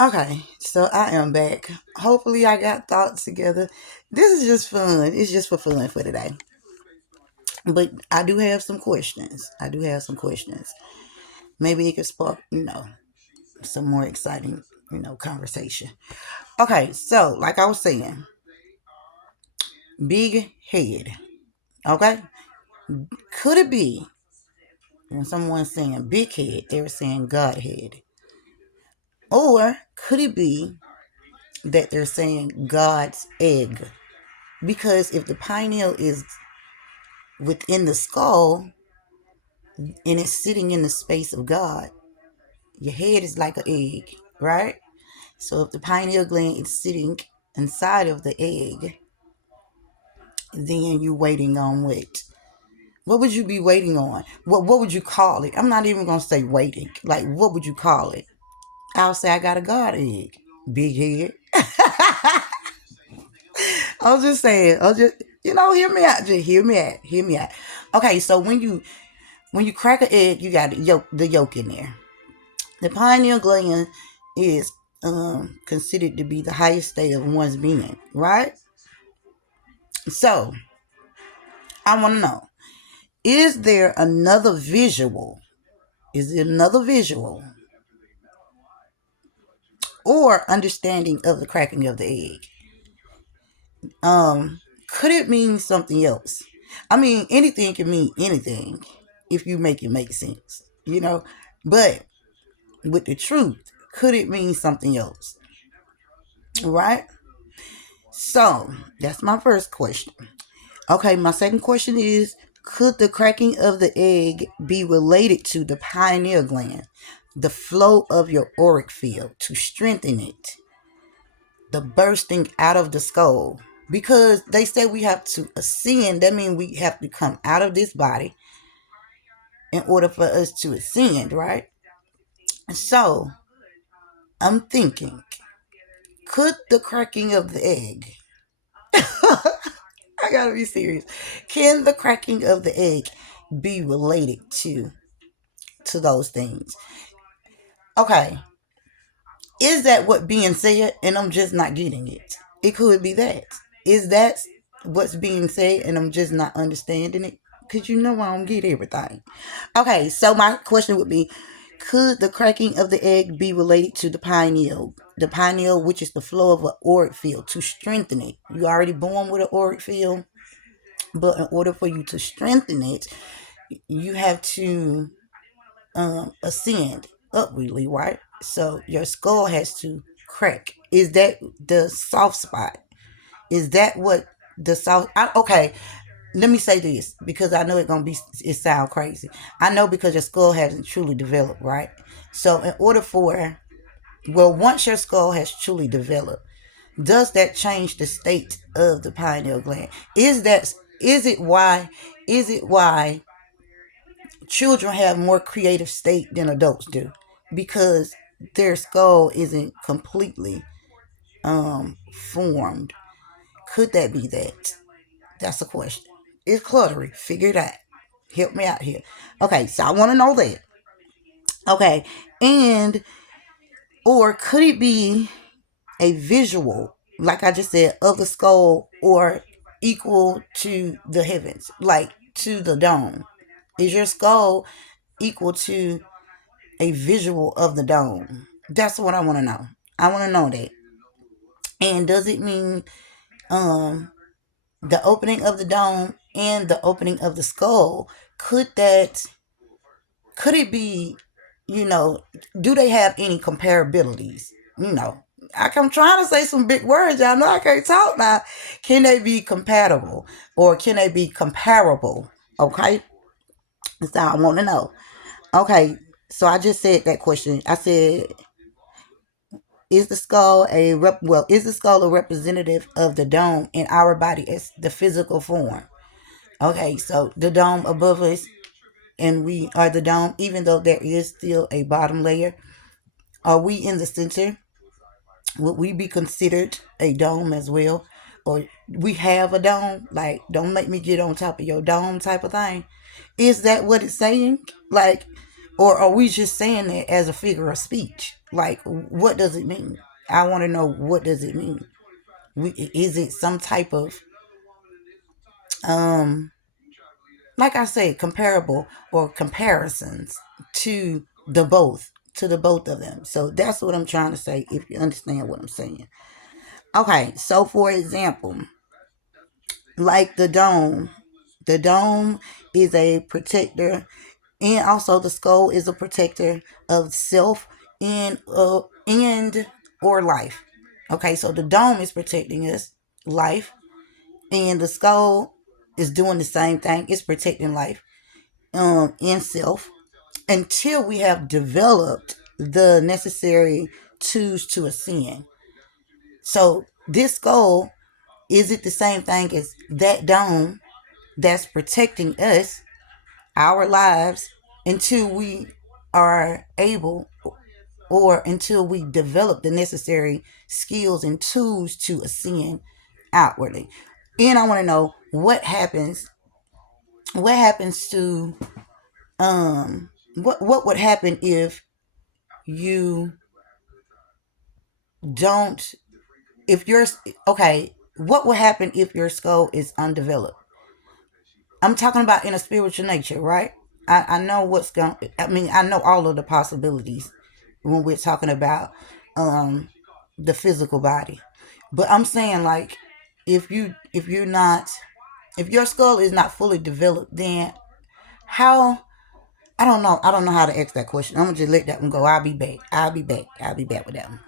Okay, so I am back. Hopefully, I got thoughts together. This is just fun. It's just for fun for today. But I do have some questions. I do have some questions. Maybe it could spark, some more exciting, conversation. Okay, so like I was saying, big head. Okay, could it be when someone's saying big head, they were saying God head? Or could it be that they're saying God's egg? Because if the pineal is within the skull and it's sitting in the space of God, your head is like an egg, right? So if the pineal gland is sitting inside of the egg, then you're waiting on what? What would you be waiting on? What would you call it? I'm not even gonna say waiting. Like, what would you call it? I'll say I got a God egg. Big head. I was just saying. I was just hear me out. Just hear me out. Hear me out. Okay, so when you crack an egg, you got the yolk in there. The pineal gland is considered to be the highest state of one's being, right? So I want to know: is there another visual? Is it another visual or understanding of the cracking of the egg? Could it mean something else? I mean, anything can mean anything if you make it make sense, But with the truth, could it mean something else? Right? So that's my first question. Okay, my second question is: could the cracking of the egg be related to the pineal gland, the flow of your auric field to strengthen it, the bursting out of the skull? Because they say we have to ascend, that means we have to come out of this body in order for us to ascend, right? So I'm thinking, could the cracking of the egg, I gotta be serious, can the cracking of the egg be related to those things? Okay, is that what being said and I'm just not getting it? It could be that. Is that what's being said and I'm just not understanding it? Because I don't get everything. Okay, so my question would be: could the cracking of the egg be related to the pineal? The pineal, which is the flow of an auric field, to strengthen it. You already born with an auric field, but in order for you to strengthen it, you have to ascend upwardly, right? So your skull has to crack. Is that the soft spot? Is that what the soft? Okay, let me say this because I know it sound crazy. I know because your skull hasn't truly developed, right? So in order for once your skull has truly developed, does that change the state of the pineal gland? Is it why children have more creative state than adults do? Because their skull isn't completely formed. Could that be that? That's a question. It's cluttery. Figure it out. Help me out here. Okay, so I want to know that. Okay, and or could it be a visual, like I just said, of the skull, or equal to the heavens, like to the dome? Is your skull equal to a visual of the dome? That's what I want to know. I want to know that. And does it mean um the opening of the dome and the opening of the skull? Could it be, you know, do they have any comparabilities? You know, I'm trying to say some big words. Y'all know I can't talk now. Can they be compatible or can they be comparable? Okay, that's all I want to know. Okay, so I just said that question. I said, is the skull a representative of the dome in our body as the physical form? Okay, so the dome above us, and we are the dome, even though there is still a bottom layer. Are we in the center? Would we be considered a dome as well? Or we have a dome? Like, don't make me get on top of your dome type of thing. Is that what it's saying? Like, or are we just saying that as a figure of speech? Like, what does it mean? I want to know, what does it mean? Is it some type of um like I say, comparable or comparisons to the both of them. So that's what I'm trying to say, if you understand what I'm saying. Okay, so for example, like the dome is a protector, and also the skull is a protector of self and or life. Okay, so the dome is protecting us, life, and the skull is doing the same thing. It's protecting life, in self, until we have developed the necessary tools to ascend. So this skull, is it the same thing as that dome that's protecting us, our lives, until we are able, or until we develop the necessary skills and tools to ascend outwardly? And I want to know, what happens to what would happen if you don't if you're okay, what would happen if your skull is undeveloped? I'm talking about in a spiritual nature, right? I know I know all of the possibilities when we're talking about um the physical body. But I'm saying, like, if your skull is not fully developed, then how I don't know how to ask that question. I'm gonna just let that one go. I'll be back with that one.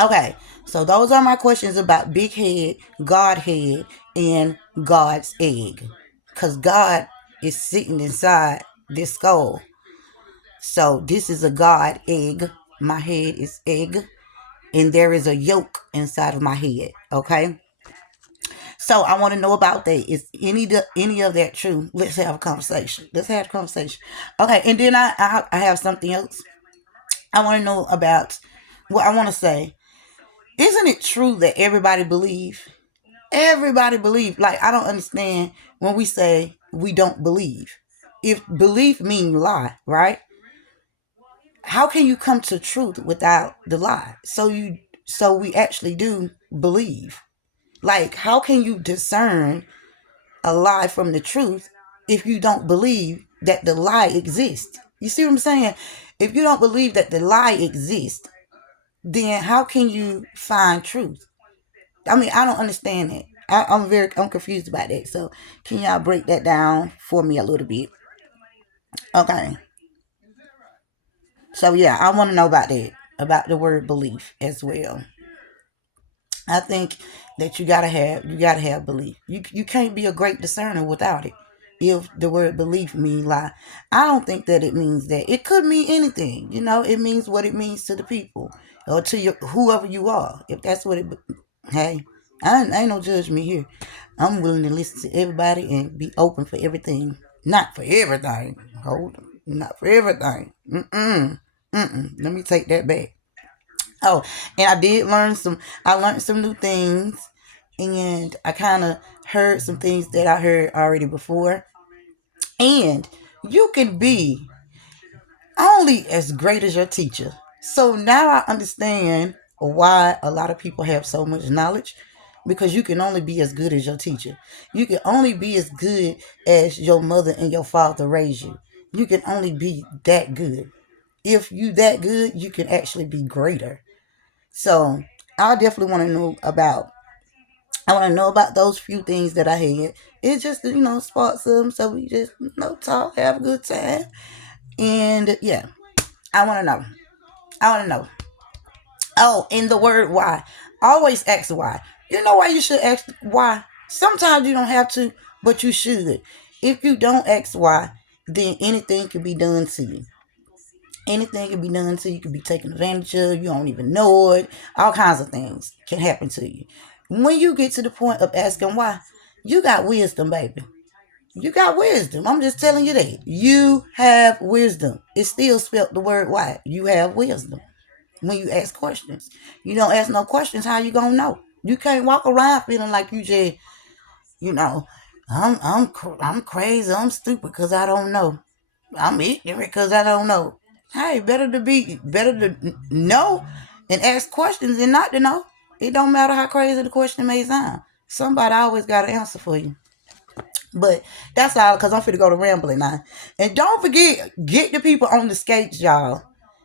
Okay, so those are my questions about big head, God head, and God's egg. Because God is sitting inside this skull. So this is a God egg. My head is egg. And there is a yolk inside of my head. Okay? So I want to know about that. Is any of that true? Let's have a conversation. Okay, and then I have something else. I want to know about what I want to say. Isn't it true that everybody believe? Everybody believe. Like, I don't understand when we say we don't believe. If belief mean lie, right? How can you come to truth without the lie? So we actually do believe. Like, how can you discern a lie from the truth if you don't believe that the lie exists? You see what I'm saying? If you don't believe that the lie exists, then how can you find truth? I mean, I don't understand that. I'm confused about that. So can y'all break that down for me a little bit? Okay. So yeah, I want to know about that, about the word belief as well. I think that you gotta have belief. You can't be a great discerner without it. If the word belief mean lie, I don't think that it means that. It could mean anything. It means what it means to the people, or to whoever you are. If that's what it. Hey, I ain't no judgment here. I'm willing to listen to everybody and be open for everything. Not for everything. Hold on. Not for everything. Let me take that back. Oh, and I learned some new things, and I kind of heard some things that I heard already before. And you can be only as great as your teacher. So now I understand why a lot of people have so much knowledge, because you can only be as good as your teacher. You can only be as good as your mother and your father raised you. You can only be that good. If you that good, you can actually be greater. So I definitely want to know about. I want to know about those few things that I had. It just spark some, so we just talk, have a good time, and yeah, I want to know. I want to know. Oh, and the word why. Always ask why. You know why you should ask why? Sometimes you don't have to, but you should. If you don't ask why, then anything can be done to you. Anything can be done to you. You can be taken advantage of. You don't even know it. All kinds of things can happen to you. When you get to the point of asking why, you got wisdom, baby. You got wisdom. I'm just telling you that. You have wisdom. It's still spelt the word why. You have wisdom when you ask questions. You don't ask no questions, how you gonna know? You can't walk around feeling like you just, you know, I'm crazy. I'm stupid because I don't know. I'm ignorant because I don't know. Hey, better to know and ask questions than not to know. It don't matter how crazy the question may sound. Somebody always got an answer for you. But that's all, because I'm finna go to rambling now. And don't forget, get the people on the skates, y'all.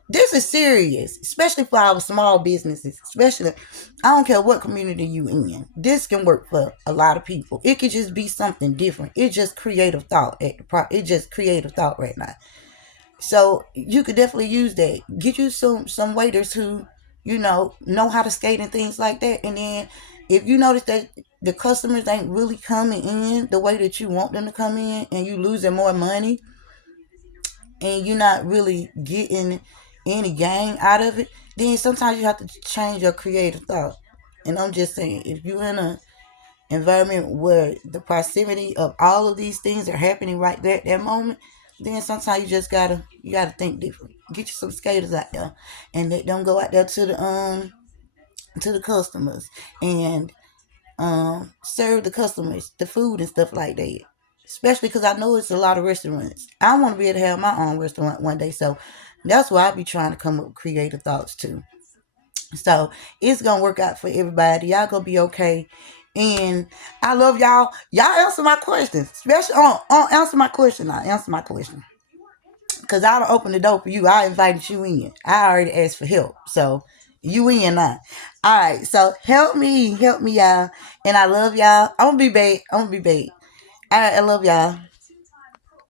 This is serious, especially for our small businesses. Especially, I don't care what community you in. This can work for a lot of people. It could just be something different. It's just creative thought It's just creative thought right now. So you could definitely use that. Get you some waiters who know how to skate and things like that. And then if you notice that the customers ain't really coming in the way that you want them to come in, and you losing more money, and you're not really getting any gain out of it, then sometimes you have to change your creative thought. And I'm just saying, if you're in a environment where the proximity of all of these things are happening right there at that moment, then sometimes you gotta think different. Get you some skaters out there, and let them go out there to the customers, and serve the customers the food and stuff like that. Especially because I know it's a lot of restaurants. I want to be able to have my own restaurant one day, so that's why I be trying to come up with creative thoughts too. So it's gonna work out for everybody. Y'all gonna be okay. And I love y'all. Y'all answer my questions. Especially on answer my question now. Answer my question. Cause I don't open the door for you. I invited you in. I already asked for help. So you in now. Alright, so help me y'all. And I love y'all. I'm gonna be back. Alright, I love y'all.